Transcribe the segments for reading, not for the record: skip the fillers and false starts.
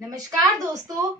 नमस्कार दोस्तों।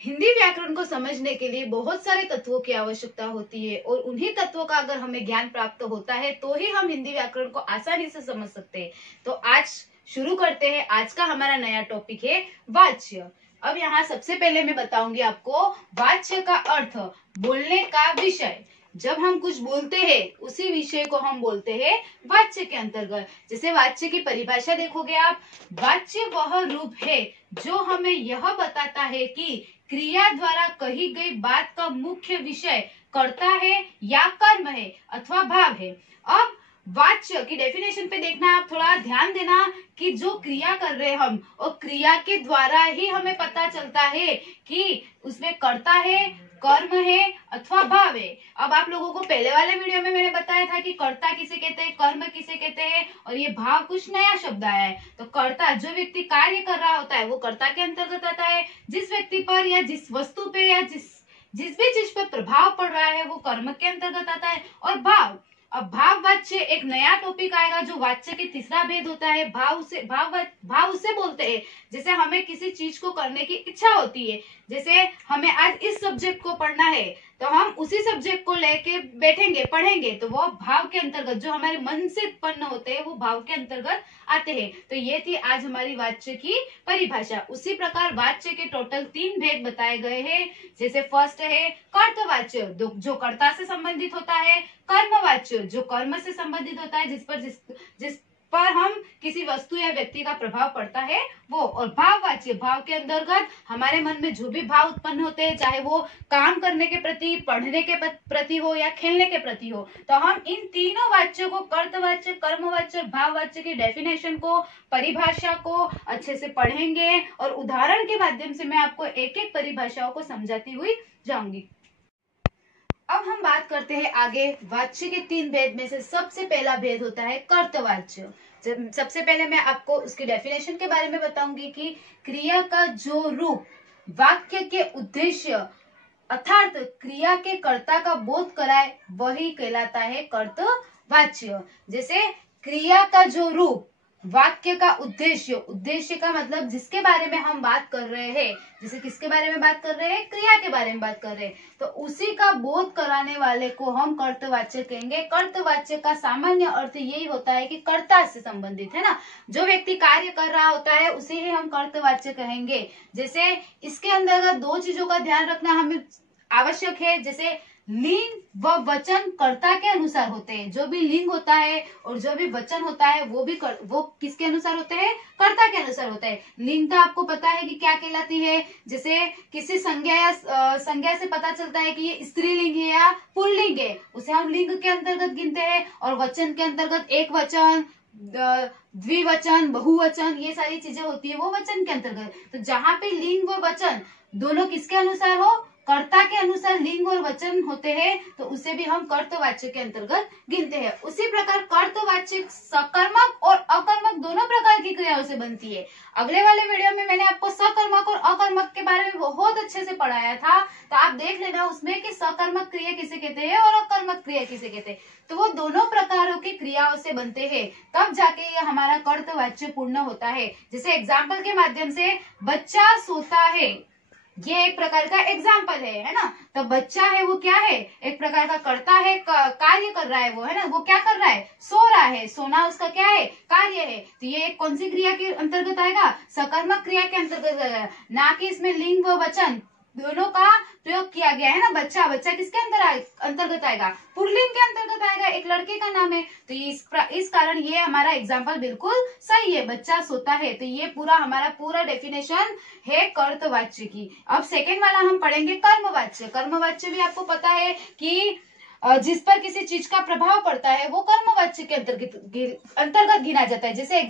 हिंदी व्याकरण को समझने के लिए बहुत सारे तत्वों की आवश्यकता होती है और उन्हीं तत्वों का अगर हमें ज्ञान प्राप्त होता है तो ही हम हिंदी व्याकरण को आसानी से समझ सकते हैं। तो आज शुरू करते हैं। आज का हमारा नया टॉपिक है वाच्य। अब यहाँ सबसे पहले मैं बताऊंगी आपको वाच्य का अर्थ, बोलने का विषय। जब हम कुछ बोलते हैं उसी विषय को हम बोलते हैं वाच्य के अंतर्गत। जैसे वाच्य की परिभाषा देखोगे आप, वाच्य वह रूप है जो हमें यह बताता है कि क्रिया द्वारा कही गई बात का मुख्य विषय कर्ता है या कर्म है अथवा भाव है। अब वाच्य की डेफिनेशन पे देखना, आप थोड़ा ध्यान देना कि जो क्रिया कर रहे हैं हम, और क्रिया के द्वारा ही हमें पता चलता है कि उसमें कर्ता है, कर्म है अथवा भाव है। अब आप लोगों को पहले वाले वीडियो में मैंने बताया था कि कर्ता किसे कहते हैं, कर्म किसे कहते हैं, और ये भाव कुछ नया शब्द आया है। तो कर्ता, जो व्यक्ति कार्य कर रहा होता है वो कर्ता के अंतर्गत आता है। जिस व्यक्ति पर या जिस वस्तु पे या जिस भी चीज पे प्रभाव पड़ रहा है वो कर्म के अंतर्गत आता है। और भाव, अब भाव वाच्य एक नया टॉपिक आएगा जो वाच्य की तीसरा भेद होता है। भाव उसे बोलते हैं जैसे हमें किसी चीज को करने की इच्छा होती है। जैसे हमें आज इस सब्जेक्ट को पढ़ना है तो हम उसी सब्जेक्ट को लेके बैठेंगे, पढ़ेंगे, तो वो भाव के अंतर्गत, जो हमारे मन से उत्पन्न होते हैं वो भाव के अंतर्गत आते हैं। तो ये थी आज हमारी वाच्य की परिभाषा। उसी प्रकार वाच्य के टोटल 3 भेद बताए गए हैं। जैसे फर्स्ट है कर्तवाच्य, जो कर्ता से संबंधित होता है। कर्मवाच्य, जो कर्म से संबंधित होता है, जिस पर हम किसी वस्तु या व्यक्ति का प्रभाव पड़ता है वो। और भाववाच्य, भाव के अंतर्गत हमारे मन में जो भी भाव उत्पन्न होते हैं, चाहे वो काम करने के प्रति, पढ़ने के प्रति हो या खेलने के प्रति हो। तो हम इन तीनों वाच्यों को, कर्तवाच्य, कर्मवाच्य और भाववाच्य की डेफिनेशन को, परिभाषा को अच्छे से पढ़ेंगे और उदाहरण के माध्यम से मैं आपको एक एक परिभाषाओं को समझाती हुई जाऊंगी। अब हम बात करते हैं आगे वाच्य के 3 भेद में से सबसे पहला भेद होता है कर्तवाच्य। सबसे पहले मैं आपको उसकी डेफिनेशन के बारे में बताऊंगी कि क्रिया का जो रूप वाक्य के उद्देश्य अर्थात क्रिया के कर्ता का बोध कराए वही कहलाता है कर्तवाच्य। जैसे क्रिया का जो रूप, वाक्य का उद्देश्य, उद्देश्य का मतलब जिसके बारे में हम बात कर रहे हैं, जैसे किसके बारे में बात कर रहे हैं, क्रिया के बारे में बात कर रहे हैं, तो उसी का बोध कराने वाले को हम कर्तवाच्य कहेंगे। कर्तवाच्य का सामान्य अर्थ यही होता है कि कर्ता से संबंधित है ना, जो व्यक्ति कार्य कर रहा होता है उसे ही हम कर्तवाच्य कहेंगे। जैसे इसके अंतर्गत 2 चीजों का ध्यान रखना हमें आवश्यक है। जैसे लिंग व वचन कर्ता के अनुसार होते हैं। जो भी लिंग होता है और जो भी वचन होता है वो किसके अनुसार होते हैं, कर्ता के अनुसार होता है। लिंग तो आपको पता है कि क्या कहलाती है। जैसे किसी संज्ञा से पता चलता है कि ये स्त्रीलिंग है या पुल्लिंग है, उसे हम लिंग के अंतर्गत गिनते हैं। और वचन के अंतर्गत एक वचन, द्विवचन, बहुवचन, ये सारी चीजें होती है वो वचन के अंतर्गत। तो जहाँ पे लिंग व वचन दोनों किसके अनुसार हो, कर्ता के अनुसार लिंग और वचन होते हैं, तो उसे भी हम कर्तवाच्य के अंतर्गत गिनते हैं। उसी प्रकार कर्तवाच्य सकर्मक और अकर्मक दोनों प्रकार की क्रियाओं से बनती है। अगले वाले वीडियो में मैंने आपको सकर्मक और अकर्मक के बारे में बहुत अच्छे से पढ़ाया था, तो आप देख लेना उसमें कि सकर्मक क्रिया किसे कहते हैं और अकर्मक क्रिया किसे कहते हैं। तो वो दोनों प्रकारों की क्रियाओं से बनते हैं, तब जाके ये हमारा कर्तवाच्य पूर्ण होता है। जैसे एग्जाम्पल के माध्यम से, बच्चा सोता है, ये एक प्रकार का एग्जाम्पल है ना। तो बच्चा है वो क्या है, एक प्रकार का कर्ता है, कार्य कर रहा है वो, है ना, वो क्या कर रहा है, सो रहा है। सोना उसका क्या है, कार्य है। तो ये कौन सी क्रिया के अंतर्गत आएगा, सकर्मक क्रिया के अंतर्गत आएगा, ना कि इसमें लिंग व वचन दोनों का प्रयोग किया गया है ना। बच्चा किसके अंतर्गत आएगा, पुल्लिंग के अंतर्गत आएगा, एक लड़के का नाम है। तो इस कारण ये हमारा एग्जाम्पल बिल्कुल सही है, बच्चा सोता है। तो ये हमारा डेफिनेशन है कर्तवाच्य की। अब सेकेंड वाला हम पढ़ेंगे कर्मवाच्य। कर्मवाच्य भी आपको पता है कि जिस पर किसी चीज का प्रभाव पड़ता है वो कर्मवाच्य के अंतर्गत गिना जाता है। जैसे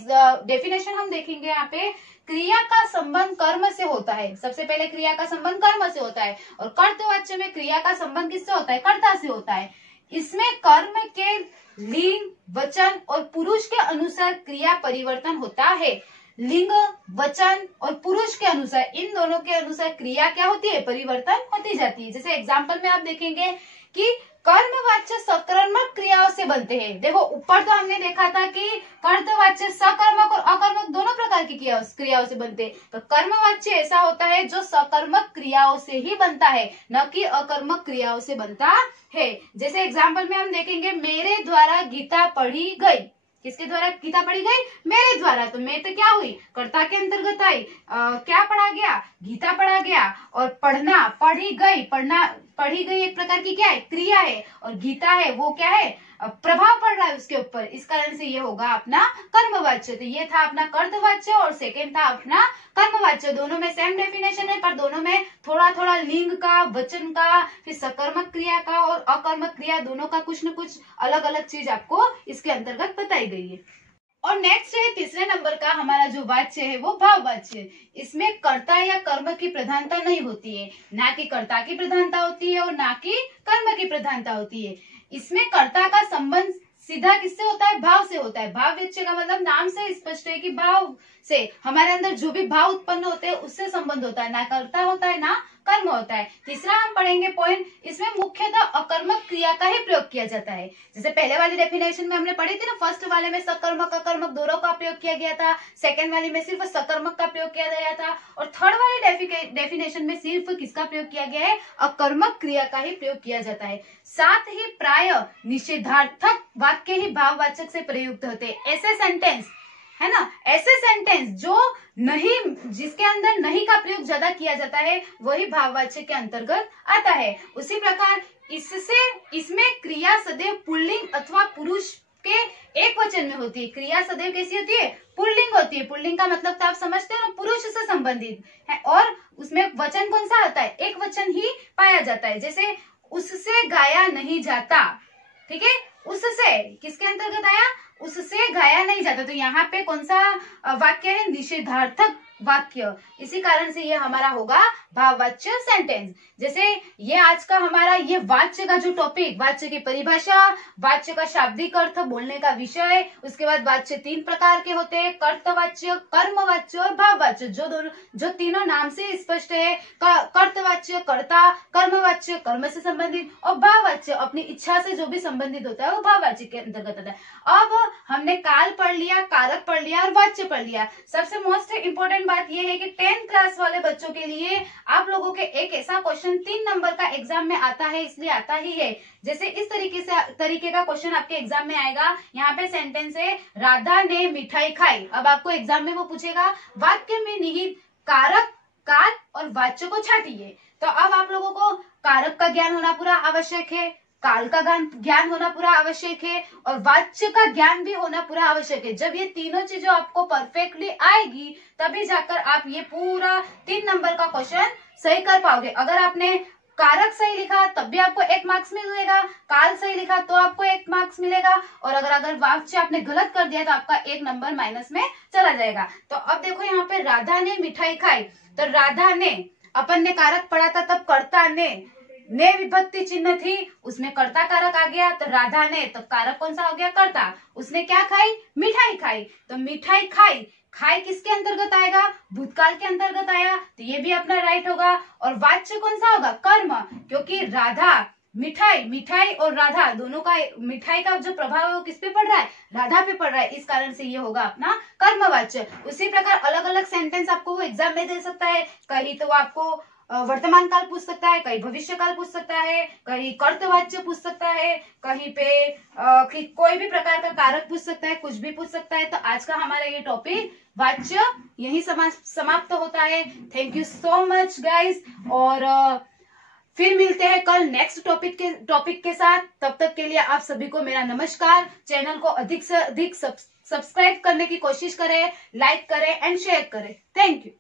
डेफिनेशन हम देखेंगे यहाँ पे, क्रिया का संबंध कर्म से होता है। सबसे पहले क्रिया का संबंध कर्म से होता है, और कर्तवाच्य में क्रिया का संबंध किससे होता है, कर्ता से होता है। इसमें कर्म के लिंग, वचन और पुरुष के अनुसार क्रिया परिवर्तन होता है। लिंग, वचन और पुरुष के अनुसार, इन दोनों के अनुसार क्रिया क्या होती है, परिवर्तन होती जाती है। जैसे एग्जाम्पल में आप देखेंगे कि कर्मवाच्य सकर्मक क्रियाओं से बनते हैं। देखो ऊपर तो हमने देखा था कि कर्तवाच्य सकर्मक और अकर्मक दोनों प्रकार की क्रियाओं से बनते हैं। तो कर्मवाच्य ऐसा होता है जो सकर्मक क्रियाओं से ही बनता है, न कि अकर्मक क्रियाओं से बनता है। जैसे एग्जाम्पल में हम देखेंगे, मेरे द्वारा गीता पढ़ी गई। किसके द्वारा गीता पढ़ी गई? मेरे द्वारा। तो मैं तो क्या हुई? कर्ता के अंतर्गत आई। क्या पढ़ा गया? गीता पढ़ा गया। और पढ़ना, पढ़ी गई, पढ़ना, पढ़ी गई एक प्रकार की क्या है? क्रिया है। और गीता है वो क्या है? प्रभाव पड़ रहा है उसके ऊपर। इस कारण से ये होगा अपना कर्मवाच्य। तो ये था अपना कर्तवाच्य और सेकेंड था अपना कर्मवाच्य। दोनों में सेम डेफिनेशन है, पर दोनों में थोड़ा थोड़ा लिंग का, वचन का, फिर सकर्मक क्रिया का और अकर्मक क्रिया, दोनों का कुछ न कुछ अलग अलग चीज आपको इसके अंतर्गत बताई गई है। और नेक्स्ट है तीसरे नंबर का हमारा जो वाच्य है वो भाववाच्य। इसमें कर्ता या कर्म की प्रधानता नहीं होती है, ना कि कर्ता की प्रधानता होती है और ना कि कर्म की प्रधानता होती है। इसमें कर्ता का संबंध सीधा किससे होता है? भाव से होता है। भाववाच्य का मतलब नाम से स्पष्ट है कि भाव से, हमारे अंदर जो भी भाव उत्पन्न होते हैं उससे संबंध होता है, ना कर्ता होता है ना कर्म होता है। तीसरा हम पढ़ेंगे पॉइंट, इसमें मुख्यतः अकर्मक क्रिया का ही प्रयोग किया जाता है। जैसे पहले वाली डेफिनेशन में हमने पढ़ी थी ना, फर्स्ट वाले में सकर्मक अकर्मक दोनों का प्रयोग किया गया था, सेकंड वाले में सिर्फ सकर्मक का प्रयोग किया गया था, और थर्ड वाली डेफिनेशन में सिर्फ किसका प्रयोग किया गया है? अकर्मक क्रिया का ही प्रयोग किया जाता है। साथ ही प्राय निषेधार्थक वाक्य ही भाववाचक से प्रयुक्त होते हैं। ऐसे सेंटेंस है ना, ऐसे सेंटेंस जो नहीं, जिसके अंदर नहीं का प्रयोग ज्यादा किया जाता है, वही भाववाच्य के अंतर्गत आता है। उसी प्रकार इसमें क्रिया सदैव पुल्लिंग अथवा पुरुष के एक वचन में होती है। क्रिया सदैव कैसी होती है? पुल्लिंग होती है। पुल्लिंग का मतलब तो आप समझते हो ना, पुरुष से संबंधित है, और उसमें वचन कौन सा आता है? एक वचन ही पाया जाता है। जैसे उससे गाया नहीं जाता, ठीक है, उससे किसके अंतर्गत आया? उससे गाया नहीं जाता। तो यहाँ पे कौन सा वाक्य है? निषेधार्थक वाक्य। इसी कारण से ये हमारा होगा भाववाच्य सेंटेंस। जैसे ये आज का हमारा ये वाच्य का जो टॉपिक, वाच्य की परिभाषा, वाच्य का शाब्दिक अर्थ, बोलने का विषय, उसके बाद वाच्य तीन प्रकार के होते हैं, कर्तवाच्य, कर्मवाच्य और भाववाच्य। जो तीनों नाम से स्पष्ट है, कर्तवाच्य कर्ता, कर्मवाच्य कर्म से संबंधित, और भाववाच्य अपनी इच्छा से जो भी संबंधित होता है वो भाववाच्य के अंतर्गत आता है। अब हमने काल पढ़ लिया, कारक पढ़ लिया और वाच्य पढ़ लिया। सबसे मोस्ट इम्पोर्टेंट बात यह है कि 10th क्लास वाले बच्चों के लिए आप लोगों के एक ऐसा क्वेश्चन 3 नंबर का एग्जाम में आता है, इसलिए आता ही है। जैसे इस तरीके का क्वेश्चन आपके एग्जाम में आएगा। यहाँ पे सेंटेंस है, राधा ने मिठाई खाई। अब आपको एग्जाम में वो पूछेगा वाक्य में निहित कारक, काल और वाच्य को छाटिए। तो अब आप लोगों को कारक का ज्ञान होना पूरा आवश्यक है, काल का ज्ञान होना पूरा आवश्यक है, और वाच्य का ज्ञान भी होना पूरा आवश्यक है। जब ये तीनों चीजें आपको परफेक्टली आएगी, तभी जाकर आप ये पूरा 3 नंबर का क्वेश्चन सही कर पाओगे। अगर आपने कारक सही लिखा तब भी आपको 1 मार्क्स मिलेगा, काल सही लिखा तो आपको 1 मार्क्स मिलेगा, और अगर वाच्य आपने गलत कर दिया तो आपका 1 नंबर माइनस में चला जाएगा। तो अब देखो यहाँ पे राधा ने मिठाई खाई, तो राधा ने, अपन ने कारक पढ़ा था तब कर्ता ने विभक्ति चिन्ह थी, उसमें कर्ता कारक आ गया, तो राधा ने, तो कारक कौन सा हो गया? कर्ता। उसने क्या खाई? मिठाई खाई। तो मिठाई खाई, खाई किसके अंतर्गत आएगा? भूतकाल के अंतर्गत आया, तो ये भी अपना राइट होगा। और वाच्य कौन सा होगा? कर्म, क्योंकि राधा, मिठाई और राधा दोनों का, मिठाई का जो प्रभाव है वो किस पे पड़ रहा है? राधा पे पड़ रहा है। इस कारण से ये होगा अपना कर्मवाच्य। उसी प्रकार अलग अलग सेंटेंस आपको वो एग्जाम में दे सकता है। कहीं तो आपको वर्तमान काल पूछ सकता है, कहीं भविष्य काल पूछ सकता है, कहीं कर्तवाच्य पूछ सकता है, कहीं पे कोई भी प्रकार का कारक पूछ सकता है, कुछ भी पूछ सकता है। तो आज का हमारा ये टॉपिक वाच्य यही समाप्त होता है। Thank you so much guys, और फिर मिलते हैं कल नेक्स्ट टॉपिक के साथ। तब तक के लिए आप सभी को मेरा नमस्कार। चैनल को अधिक से अधिक सब्सक्राइब करने की कोशिश करें, लाइक करें एंड शेयर करें। Thank you.